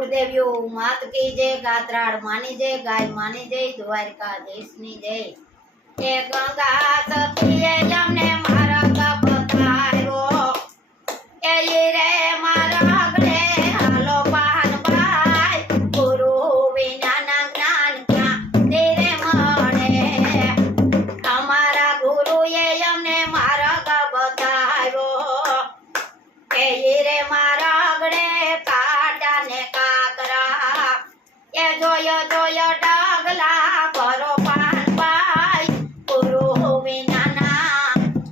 कुलदेवियो मात की जय, गात्राड़ मानी जय, गाय मानी जय, द्वारका देशनी जय। ए गंगा सतीए जमने मारा का बतायो, ए रे मारा गले हालो पान भाई, गुरु विना ना ज्ञान क्या तेरे मने। हमारा गुरु ये जमने मारा का बतायो, ए रे मारा गले जोयो जोयो डागला भरो पान भाई, गुरु विना ना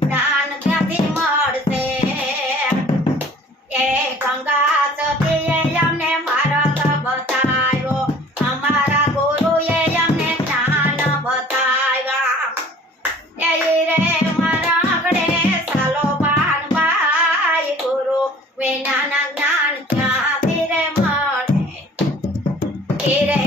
ज्ञान क्यांथी मळशे। ए गंगा सतीए अमने मार्ग बताव्यो, अमारा गुरुए अमने ज्ञान बताव्या। ए रे मारा आंगणे सालो पान भाई, गुरु विना ना ज्ञान क्यांथी रे मळे। ए रे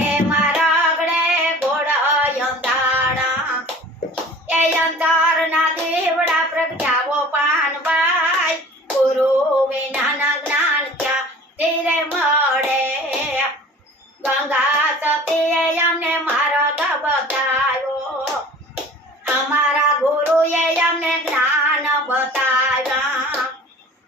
अंधारना देवड़ा प्रगटावो पान भाई, गुरु विना ना ज्ञान क्या तेरे मळे। गंगा सतीए अमने मार्ग बताव्यो, अमारा गुरुए अमने ज्ञान बताव्या।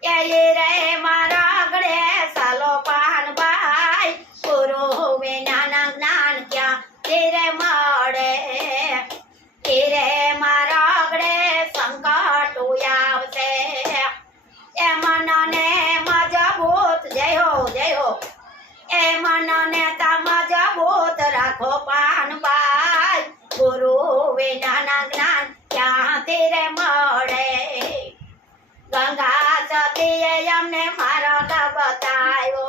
ए रे मारा आंगणे सालो पान भाई, गुरु विना ना ज्ञान क्या तेरे मळे। ए रे मारा आंगणे संकट आवशे, ए मनने मजबूत जय हो, ए मनने ता मजबूत राखो पान भाई, गुरु विना ना ज्ञान क्या तेरे मळे। गंगा सतीए अमने मार्ग बताव्यो,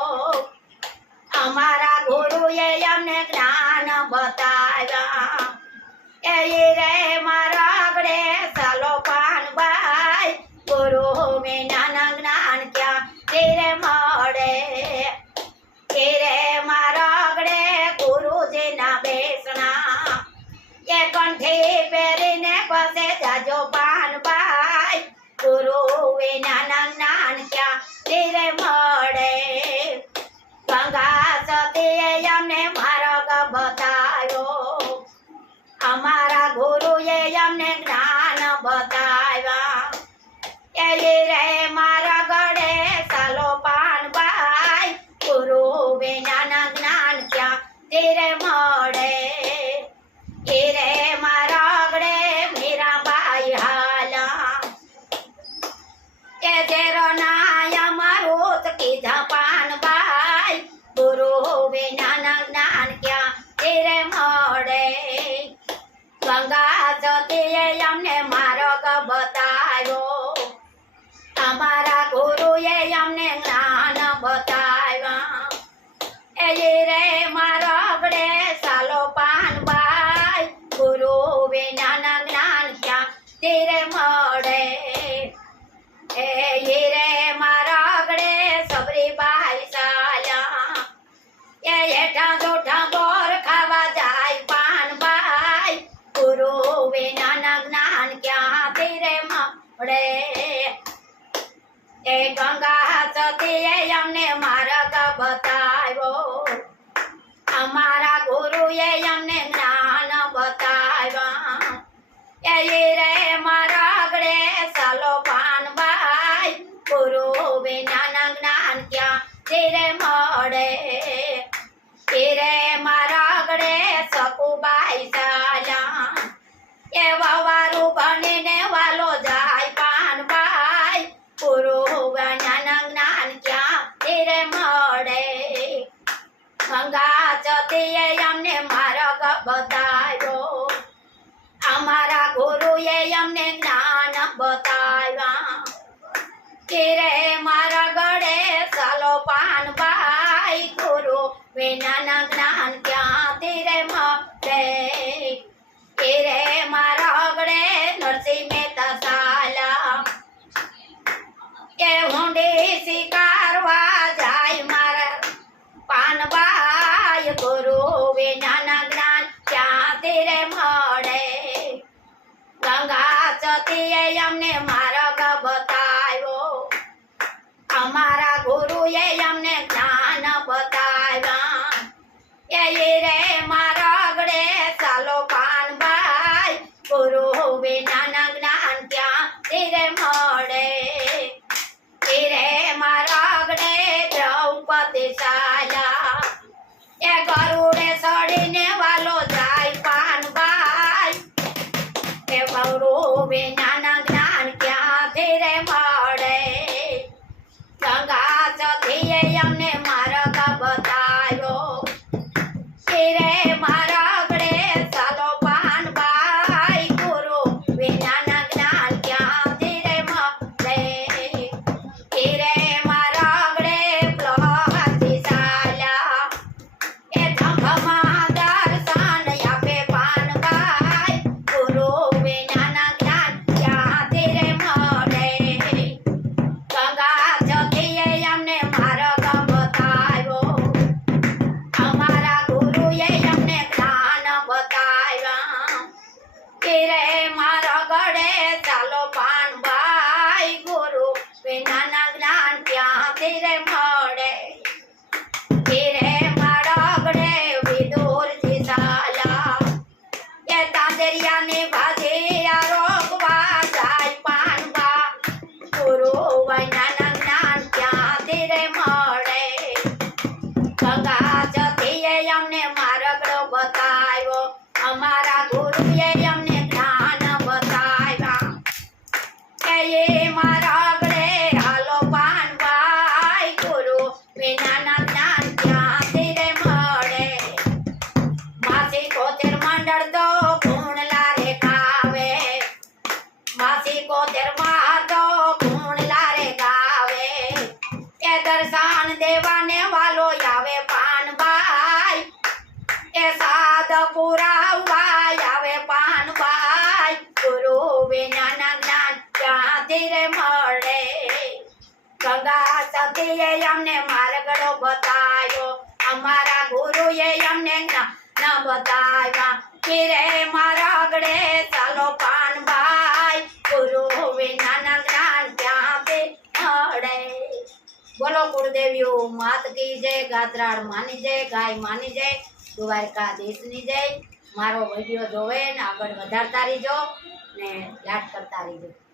अमारा गुरुए अमने ज्ञान बताव्या। ए रे मारा आंगणे सालो पान भाई, गुरु विना ना ज्ञान क्या तेरे मळे। ए रे मारा आंगणे गुरुजी ना बेसना, ए कंठी पेरीने पसे जाजो पान भाई, गुरु विना ना ज्ञान क्या तेरे मळे। गंगा सतीए अमने मार्ग बताव्यो, अमारा गुरुए अमने ज्ञान बताव्या। ए रे मारा गळे सालो पान भाई, गुरु विना ना ज्ञान क्या तेरे मळे। ए रे मारा आंगणे मीराबाई हाला, ए जेरो नाय मारुत कीधा पान भाई, गुरु विना ना ज्ञान क्या तेरे मळे। गंगा सतीए अमने मार्ग बताव्यो, अमारा गुरुए अमने ज्ञान बताव्या। ए रे मारा आंगणे सालो पान भाई, गुरु विना ना ज्ञान क्या तेरे मळे। ए रे मारा आंगणे सबरी बाई साल्या, ए हेठा जोठा बोर खावा जाय पान भाई, गुरु विना ना ज्ञान क्या तेरे मळे। ए गंगा सतीए अमने मार्ग बताव्यो, अमारा गुरुए अमने ज्ञान बताव्या। ए रे मारा आंगणे सालो पान भाई, गुरु विना ना ज्ञान क्या तेरे मळे। ए रे मारा आंगणे सकुबाई साल्या, ए वावारू बनीने वालो जाय पान भाई, गुरु विना ना ज्ञान क्या तेरे मळे। गंगा सतीए अमने मार्ग बताव्यो, अमारा गुरुए अमने ज्ञान बताव्या। ए रे मारा गळे सालो पान भाई, गुरु विना ना ज्ञान क्या तेरे मळे। ए रे मारा आंगणे नरसिंह मेहता साला, ए हुंडी स्वीकारवा जाय मारा पान भाई, गुरु विना ना ज्ञान क्या तेरे मळे। गंगा सतीए अमने मार्ग बताव्यो, अमारा गुरुए अमने ज्ञान बताव्या। કે એ રે મારા ગળે ચાલો પાનભાઈ ગુરુ વિનાના જ્ઞાન ક્યાં ધીરે મળે એ રે મારા ગળે દ્રૌપદી શાલા એ ગરુડે સડીને વાલો જાય પાનભાઈ એ ગુરુ વિનાના જ્ઞાન ક્યાં ધીરે મળે ગંગા સતીએ અમને માર્ગ બતાવ્યો રે મારા ગળે ચાલો પાનભાઈ ગુરુ વિનાના જ્ઞાન ક્યાં ધીરે મળે રે મારા ગળે પ્રહલાદી ચાલ્યા એ ધંભમાં દર્શન આપે પાનભાઈ ગુરુ વિનાના જ્ઞાન ક્યાં ધીરે મળે ગંગા સતીએ અમને માર્ગ બતાવ્યો અમારા ગુરુએ અમને જ્ઞાન બતાવ્યા કે રે મારા ગળે ચાલો પાનભાઈ ગુરુ વિનાના જ્ઞાન ક્યાંથી રે મળે કે રે મારા ગળે વિદુરજી ચાલ્યા એ તાંજરિયાની ભાજી આરોગવા જાય પાનભા ગુરુ વિનાના જ્ઞાન ક્યાંથી રે મળે ગંગા સતીએ અમને માર્ગ બતાવ્યો અમારા ગુરુએ અમને જ્ઞાન બતાવ્યા કે એ મારા ગળે હાલો પાનભાઈ ગુરુ વિનાના જ્ઞાન ક્યાંથી રે મળે માસી કોતેર મંડળ તો ગુણલા રે ગાવે માસી કોતેર માં તો ગુણલા રે ગાવે એ દર્શન દેવાને વાલો આવે પાનભાઈ એ સાદ પુરાવા આવે પાનભાઈ ગુરુ વિનાના જ્ઞાન ક્યાંથી રે મળે ગંગા સતીએ અમને માર્ગડો બતાવ્યો અમારા ગુરુએ અમને જ્ઞાન બતાવ્યા કે રે મારા ગળે ચાલો પાનભાઈ ગુરુ વિનાના જ્ઞાન ક્યાંથી મળે બોલો કુળદેવીઓ માત કી જય ગાત્રાળ માની જય ગાય માની જય દ્વારકાધીશની જય મારો વિડીયો જોવે ને આગળ વધારતા રહીજો ને યાદ કરતા રહીજો